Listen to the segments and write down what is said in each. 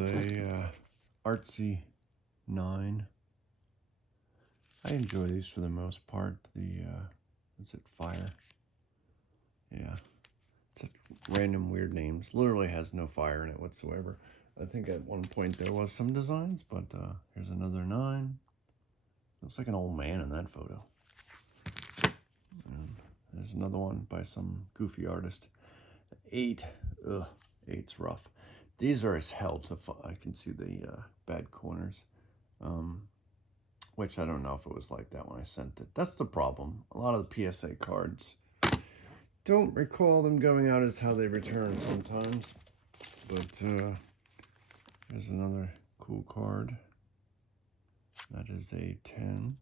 a artsy 9. I enjoy these for the most part. The, is it fire? Yeah. It's random weird names. Literally has no fire in it whatsoever. I think at one point there was some designs, but here's another 9. Looks like an old man in that photo. And there's another one by some goofy artist. 8. Ugh, 8's rough. These are as hell to I can see the bad corners. Which I don't know if it was like that when I sent it. That's the problem. A lot of the PSA cards don't recall them going out as how they return sometimes. But here's another cool card. That is a 10.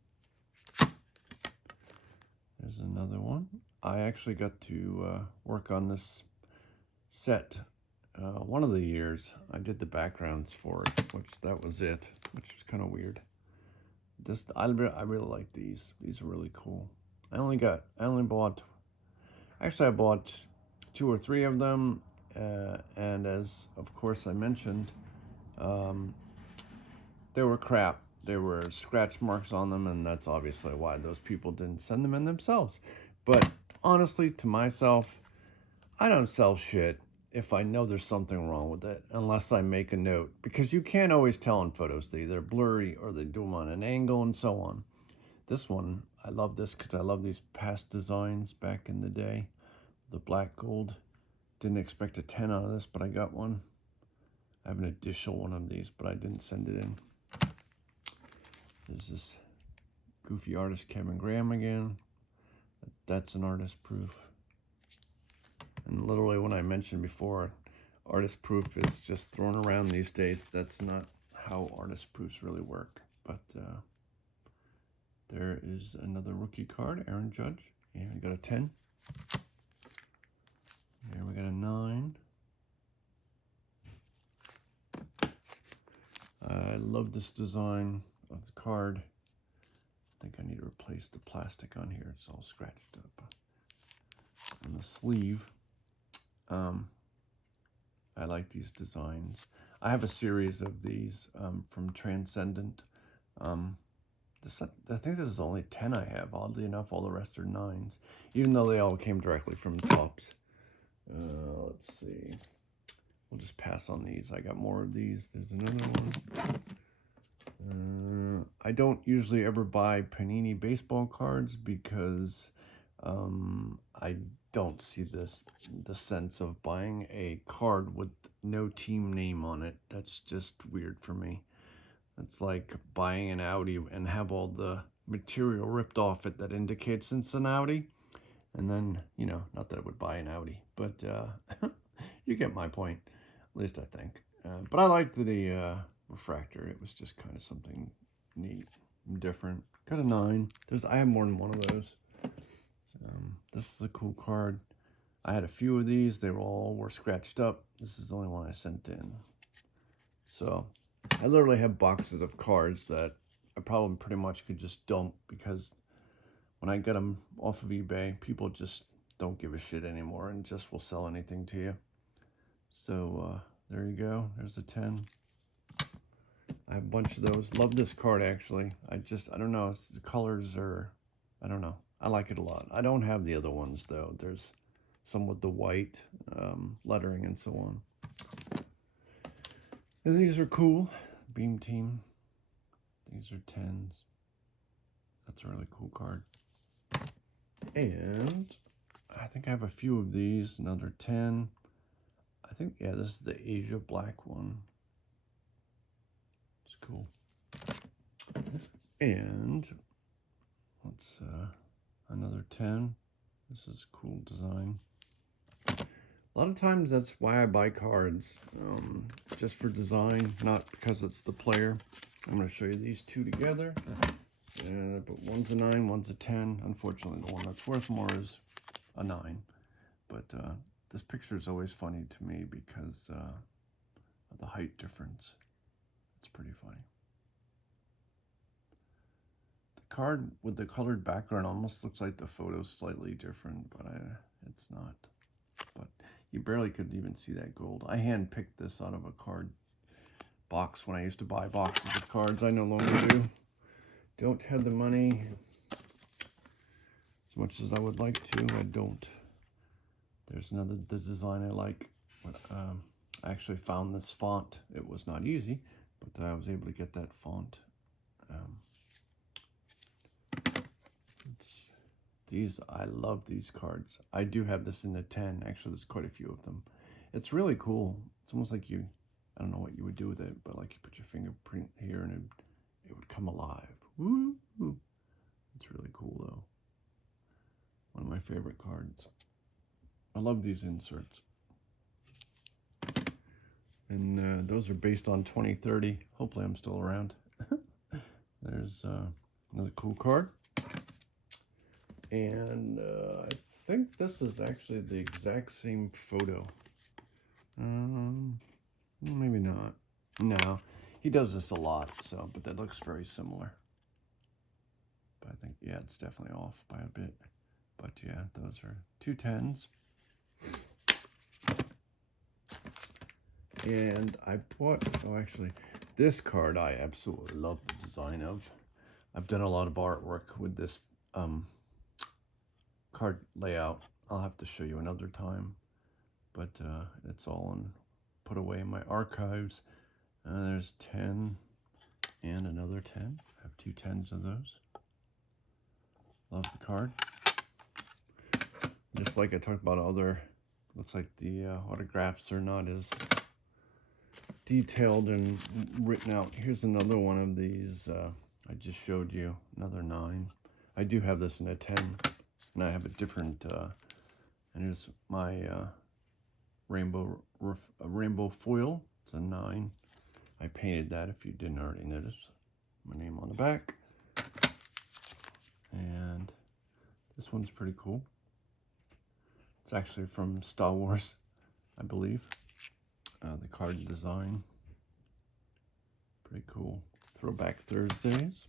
There's another one. I actually got to work on this set one of the years. I did the backgrounds for it, which that was it, which was kind of weird. I really like these. These are really cool. I only bought, actually I bought 2 or 3 of them, and as of course I mentioned, they were crap. There were scratch marks on them, and that's obviously why those people didn't send them in themselves. But honestly, to myself, I don't sell shit if I know there's something wrong with it, unless I make a note, because you can't always tell in photos. They're either blurry or they do them on an angle and so on. This one, I love this because I love these past designs back in the day. The black gold. Didn't expect a 10 out of this, but I got one. I have an additional one of these, but I didn't send it in. There's this goofy artist, Kevin Graham again. That's an artist proof. And literally, when I mentioned before, artist proof is just thrown around these days. That's not how artist proofs really work. But there is another rookie card, Aaron Judge. And we got a 10. Here we got a 9. I love this design of the card. I think I need to replace the plastic on here. It's all scratched up. And the sleeve. I like these designs. I have a series of these from Transcendent. I think this is only 10 I have. Oddly enough, all the rest are 9s, even though they all came directly from Topps. Let's see. We'll just pass on these. I got more of these. There's another one. I don't usually ever buy Panini baseball cards because I don't see the sense of buying a card with no team name on it. That's just weird for me. It's like buying an Audi and have all the material ripped off it that indicates it's an Audi. And then, you know, not that I would buy an Audi, but you get my point, at least I think. But I liked the refractor. It was just kind of something neat and different. Got a 9. I have more than one of those. This is a cool card. I had a few of these. They were scratched up. This is the only one I sent in. So I literally have boxes of cards that I probably pretty much could just dump, because when I get them off of eBay, people just don't give a shit anymore and just will sell anything to you. So there you go. There's a 10. I have a bunch of those. Love this card, actually. I don't know. The colors are, I don't know. I like it a lot. I don't have the other ones, though. There's some with the white lettering and so on. And these are cool. Beam Team. These are 10s. That's a really cool card. And I think I have a few of these. Another 10. I think, yeah, this is the Asia Black one. It's cool. And let's another 10. This is a cool design. A lot of times that's why I buy cards, just for design, not because it's the player. I'm going to show you these two together. But one's a 9, one's a 10. Unfortunately, the one that's worth more is a 9. But this picture is always funny to me because of the height difference. It's pretty funny. The card with the colored background almost looks like the photo's slightly different, but it's not. But you barely could even see that gold. I hand-picked this out of a card box when I used to buy boxes of cards. I no longer do. Don't have the money as much as I would like to. I don't. There's another design I like. I actually found this font. It was not easy, but I was able to get that font. I love these cards. I do have this in the 10. Actually, there's quite a few of them. It's really cool. It's almost like I don't know what you would do with it, but like you put your fingerprint here and it would come alive. Woo! It's really cool though. One of my favorite cards. I love these inserts. And those are based on 2030. Hopefully I'm still around. There's another cool card. And I think this is actually the exact same photo. Maybe not. No, he does this a lot, so, but that looks very similar. But I think, yeah, it's definitely off by a bit. But yeah, those are 2 10s. And I bought, oh, actually, this card I absolutely love the design of. I've done a lot of artwork with this card layout. I'll have to show you another time, but it's all put away in my archives. There's 10 and another 10. I have 2 10s of those. Love the card. Just like I talked about other, looks like the autographs are not as detailed and written out. Here's another one of these. I just showed you another 9. I do have this in a 10, and I have a different. And here's my rainbow foil. It's a 9. I painted that. If you didn't already notice, my name on the back. And this one's pretty cool. It's actually from Star Wars, I believe. The card design, pretty cool. Throwback Thursdays.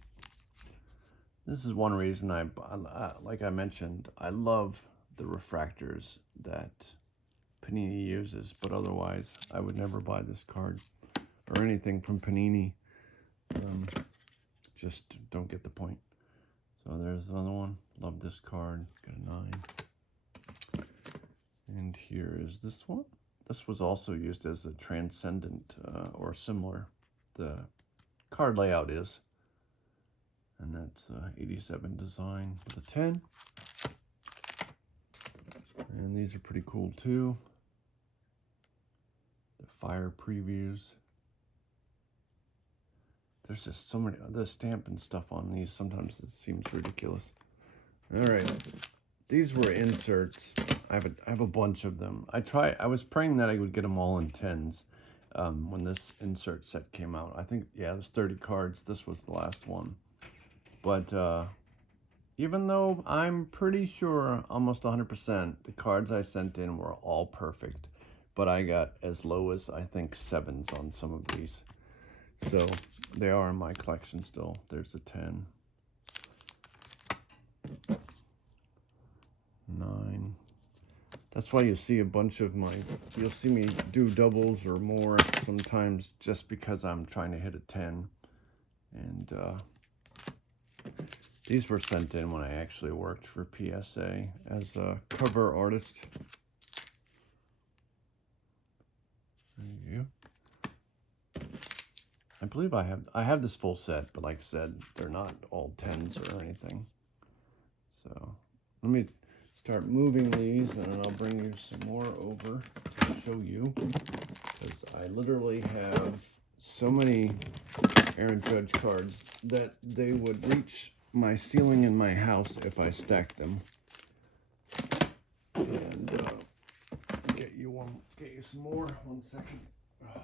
This is one reason like I mentioned, I love the refractors that Panini uses, but otherwise I would never buy this card or anything from Panini. Just don't get the point. So there's another one. Love this card. Got a 9. And here is this one. This was also used as a transcendent or similar. The card layout is. And that's 87 design with a 10. And these are pretty cool too. The fire previews. There's just so many, the stamp and stuff on these. Sometimes it seems ridiculous. All right. These were inserts. I have a bunch of them. I was praying that I would get them all in 10s when this insert set came out. I think, yeah, it was 30 cards. This was the last one. But even though I'm pretty sure, almost 100%, the cards I sent in were all perfect. But I got as low as, I think, 7s on some of these. So they are in my collection still. There's a 10. 9. That's why you see a bunch of you'll see me do doubles or more sometimes just because I'm trying to hit a 10. And these were sent in when I actually worked for PSA as a cover artist. There you go. I believe I have this full set, but like I said, they're not all 10s or anything. So let me start moving these, and then I'll bring you some more over to show you, because I literally have so many Aaron Judge cards that they would reach my ceiling in my house if I stacked them. And get you some more. 1 second. Oh.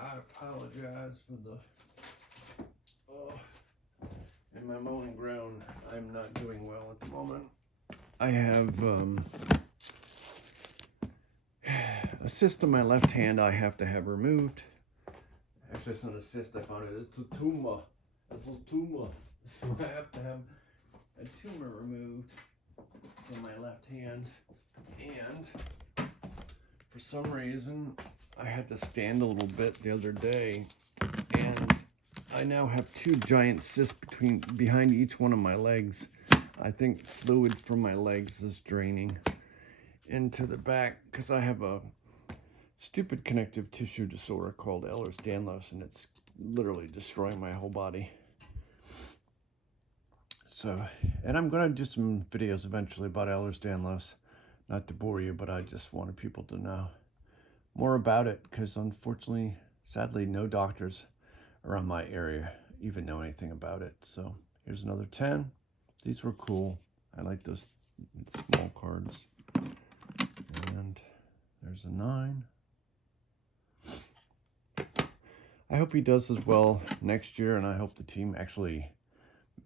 I apologize for the in my moaning groan. I'm not doing well at the moment. I have a cyst on my left hand I have to have removed. Actually, it's not a cyst, I found it. It's a tumor. It's a tumor. So I have to have a tumor removed from my left hand. And For some reason, I had to stand a little bit the other day, and I now have two giant cysts behind each one of my legs. I think fluid from my legs is draining into the back because I have a stupid connective tissue disorder called Ehlers-Danlos, and it's literally destroying my whole body. So, and I'm going to do some videos eventually about Ehlers-Danlos. Not to bore you, but I just wanted people to know more about it because unfortunately, sadly, no doctors around my area even know anything about it. So here's another 10. These were cool. I like those small cards. And there's a 9. I hope he does as well next year, and I hope the team actually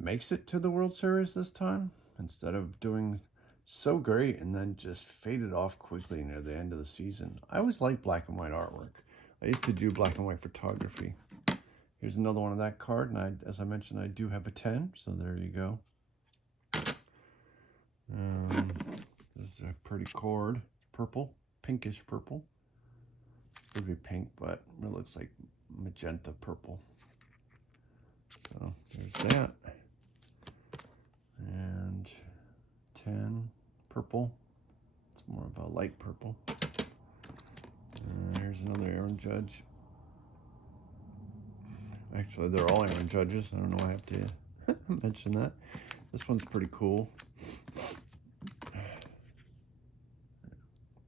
makes it to the World Series this time instead of doing so great and then just faded off quickly near the end of the season. I always liked black and white artwork. I used to do black and white photography. Here's another one of that card, and as I mentioned, I do have a 10, so there you go. This is a pretty card. Purple, pinkish purple. It would be pink, but it looks like magenta purple. So there's that. And 10, purple. It's more of a light purple. Here's another Aaron Judge. Actually, they're all Aaron Judges. I don't know why I have to mention that. This one's pretty cool.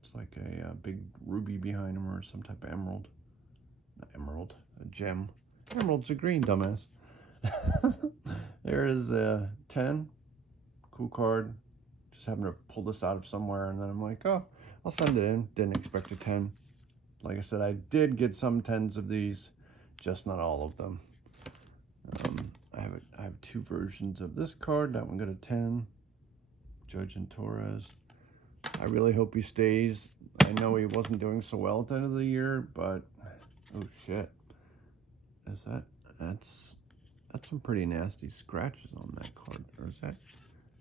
It's like a big ruby behind him or some type of emerald. Not emerald, a gem. Emerald's a green, dumbass. There is a 10. Cool card. Just happened to pull this out of somewhere, and then I'm like, oh, I'll send it in. Didn't expect a 10. Like I said, I did get some 10s of these, just not all of them. I have two versions of this card. That one got a 10. Judge and Torres. I really hope he stays. I know he wasn't doing so well at the end of the year, but oh shit. Is that's some pretty nasty scratches on that card. Or is that?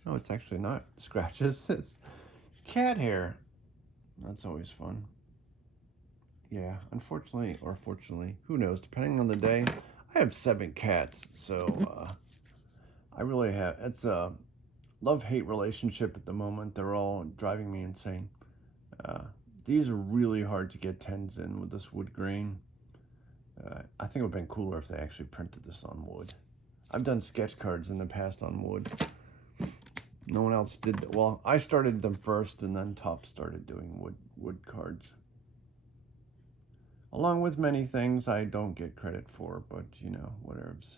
No, it's actually not scratches. It's cat hair. That's always fun. Yeah, unfortunately, or fortunately, who knows, depending on the day, I have 7 cats, so I really have, it's a love-hate relationship at the moment. They're all driving me insane. These are really hard to get 10s in with this wood grain. I think it would have been cooler if they actually printed this on wood. I've done sketch cards in the past on wood. No one else did. Well, I started them first, and then Top started doing wood cards. Along with many things I don't get credit for, but you know, whatever's.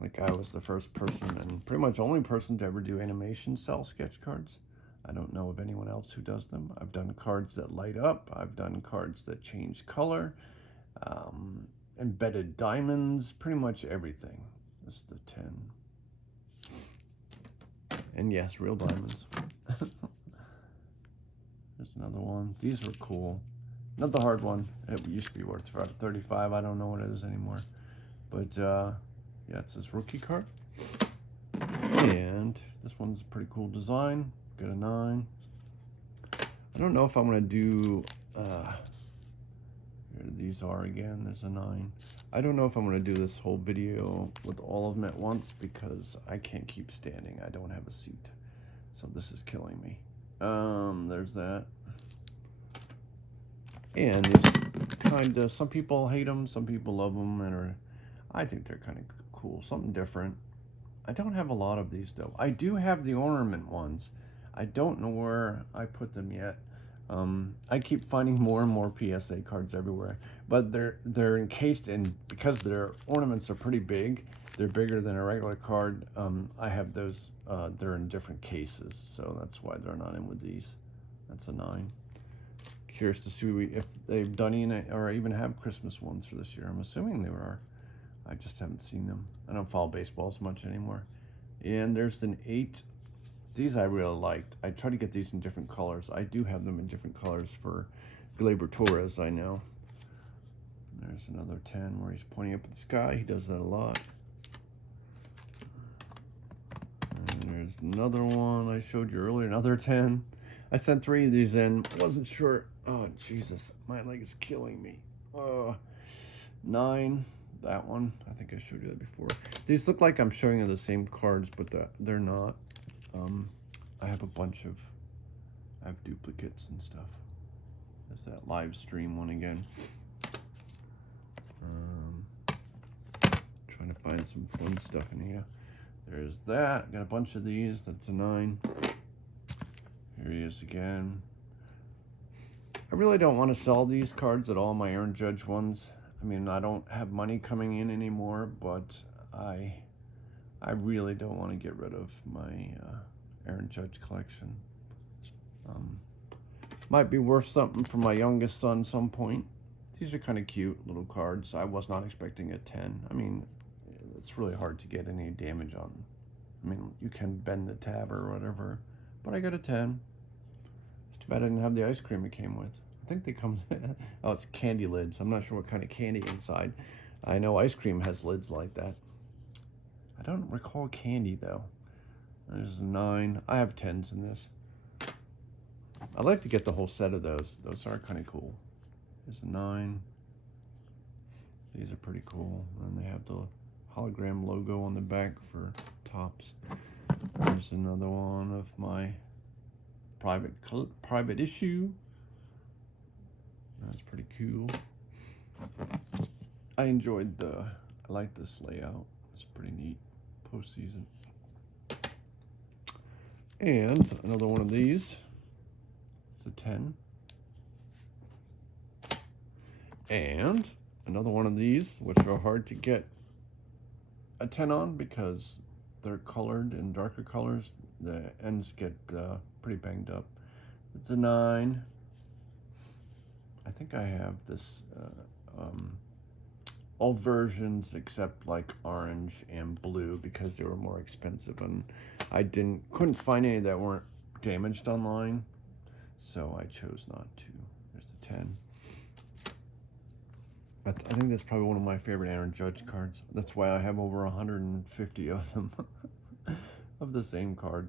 Like I was the first person and pretty much only person to ever do animation cell sketch cards. I don't know of anyone else who does them. I've done cards that light up. I've done cards that change color. Embedded diamonds, pretty much everything. This is the 10. And yes, real diamonds. There's another one. These were cool. Not the hard one. It used to be worth about 35. I don't know what it is anymore. But yeah, it says rookie card. And this one's a pretty cool design. Got a 9. I don't know if I'm going to do... here these are again. There's a 9. I don't know if I'm going to do this whole video with all of them at once because I can't keep standing. I don't have a seat. So this is killing me. There's that. And there's kind of, some people hate them, some people love them, and I think they're kind of cool, something different. I don't have a lot of these though. I do have the ornament ones. I don't know where I put them yet. I keep finding more and more PSA cards everywhere, but they're encased in, because their ornaments are pretty big, they're bigger than a regular card. I have those, they're in different cases, so that's why they're not in with these. That's a 9. Curious to see if they've done any or even have Christmas ones for this year. I'm assuming they are. I just haven't seen them. I don't follow baseball as much anymore. And there's an 8. These I really liked. I try to get these in different colors. I do have them in different colors for Gleyber Torres, I know. There's another 10 where he's pointing up at the sky. He does that a lot. And there's another one I showed you earlier, another 10. I sent 3 of these in. Wasn't sure. Oh, Jesus. My leg is killing me. 9. That one. I think I showed you that before. These look like I'm showing you the same cards, but they're not. I have a bunch of... I have duplicates and stuff. There's that live stream one again. Trying to find some fun stuff in here. There's that. Got a bunch of these. That's a 9. Here he is again. I really don't want to sell these cards at all, my Aaron Judge ones. I mean, I don't have money coming in anymore, but I really don't want to get rid of my Aaron Judge collection. Might be worth something for my youngest son some point. These are kind of cute little cards. I was not expecting a 10. I mean, it's really hard to get any damage on them. I mean, you can bend the tab or whatever, but I got a 10. It's too bad I didn't have the ice cream it came with. I think they come, oh, it's candy lids. I'm not sure what kind of candy inside. I know ice cream has lids like that. I don't recall candy though. There's a 9. I have 10s in this. I'd like to get the whole set of those. Those are kind of cool. There's a 9. These are pretty cool. And they have the hologram logo on the back for tops. There's another one of my private issue. That's pretty cool. I like this layout. It's pretty neat. Postseason. And another one of these. It's a 10. And another one of these, which are hard to get a 10 on because they're colored in darker colors. The ends get pretty banged up. It's a 9. I think I have this all versions except like orange and blue because they were more expensive, and I couldn't find any that weren't damaged online, so I chose not to. There's the 10. I think that's probably one of my favorite Aaron Judge cards. That's why I have over 150 of them of the same card.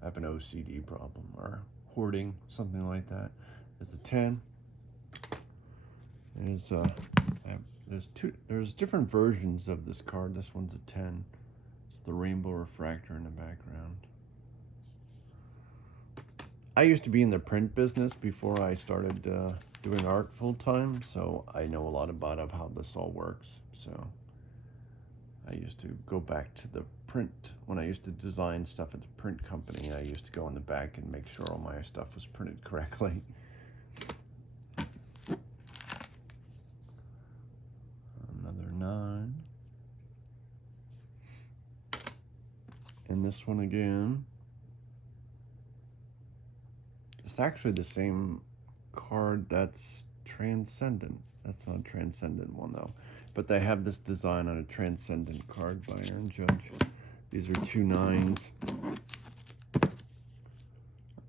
I have an OCD problem or hoarding, something like that. There's a 10. There's different versions of this card. This one's a 10. It's the rainbow refractor in the background. I used to be in the print business before I started doing art full time, so I know a lot about how this all works. So I used to go back to the print. When I used to design stuff at the print company, I used to go in the back and make sure all my stuff was printed correctly. Another 9. And this one again. It's actually the same card that's Transcendent. That's not a Transcendent one though. But they have this design on a Transcendent card by Aaron Judge. These are 2 9s.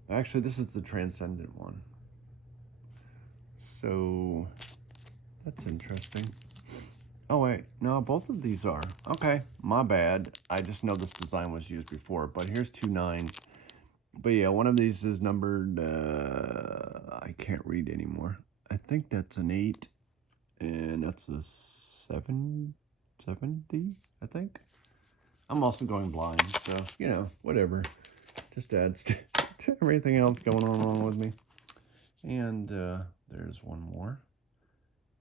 Actually, this is the Transcendent one. So that's interesting. Oh wait, no, both of these are. Okay, my bad. I just know this design was used before, but here's 2 9s. But yeah, one of these is numbered, I can't read anymore. I think that's an 8, and that's a 70, I think. I'm also going blind, so, you know, whatever. Just adds to everything else going on wrong with me. And there's one more.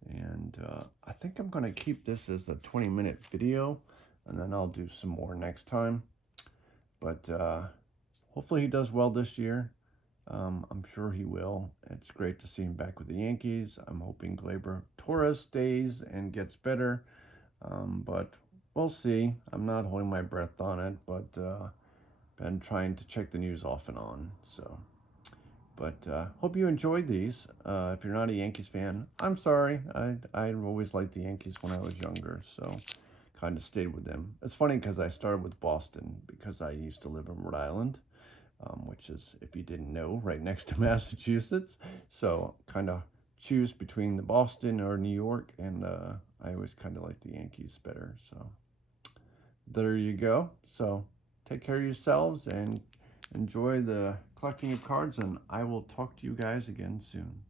And I think I'm going to keep this as a 20-minute video, and then I'll do some more next time. But hopefully he does well this year. I'm sure he will. It's great to see him back with the Yankees. I'm hoping Gleyber Torres stays and gets better. But we'll see. I'm not holding my breath on it, but been trying to check the news off and on. So, but hope you enjoyed these. If you're not a Yankees fan, I'm sorry. I always liked the Yankees when I was younger, so kind of stayed with them. It's funny because I started with Boston because I used to live in Rhode Island, which is, if you didn't know, right next to Massachusetts. So kind of choose between the Boston or New York, and I always kind of like the Yankees better. So there you go. So take care of yourselves and enjoy the collecting of cards, and I will talk to you guys again soon.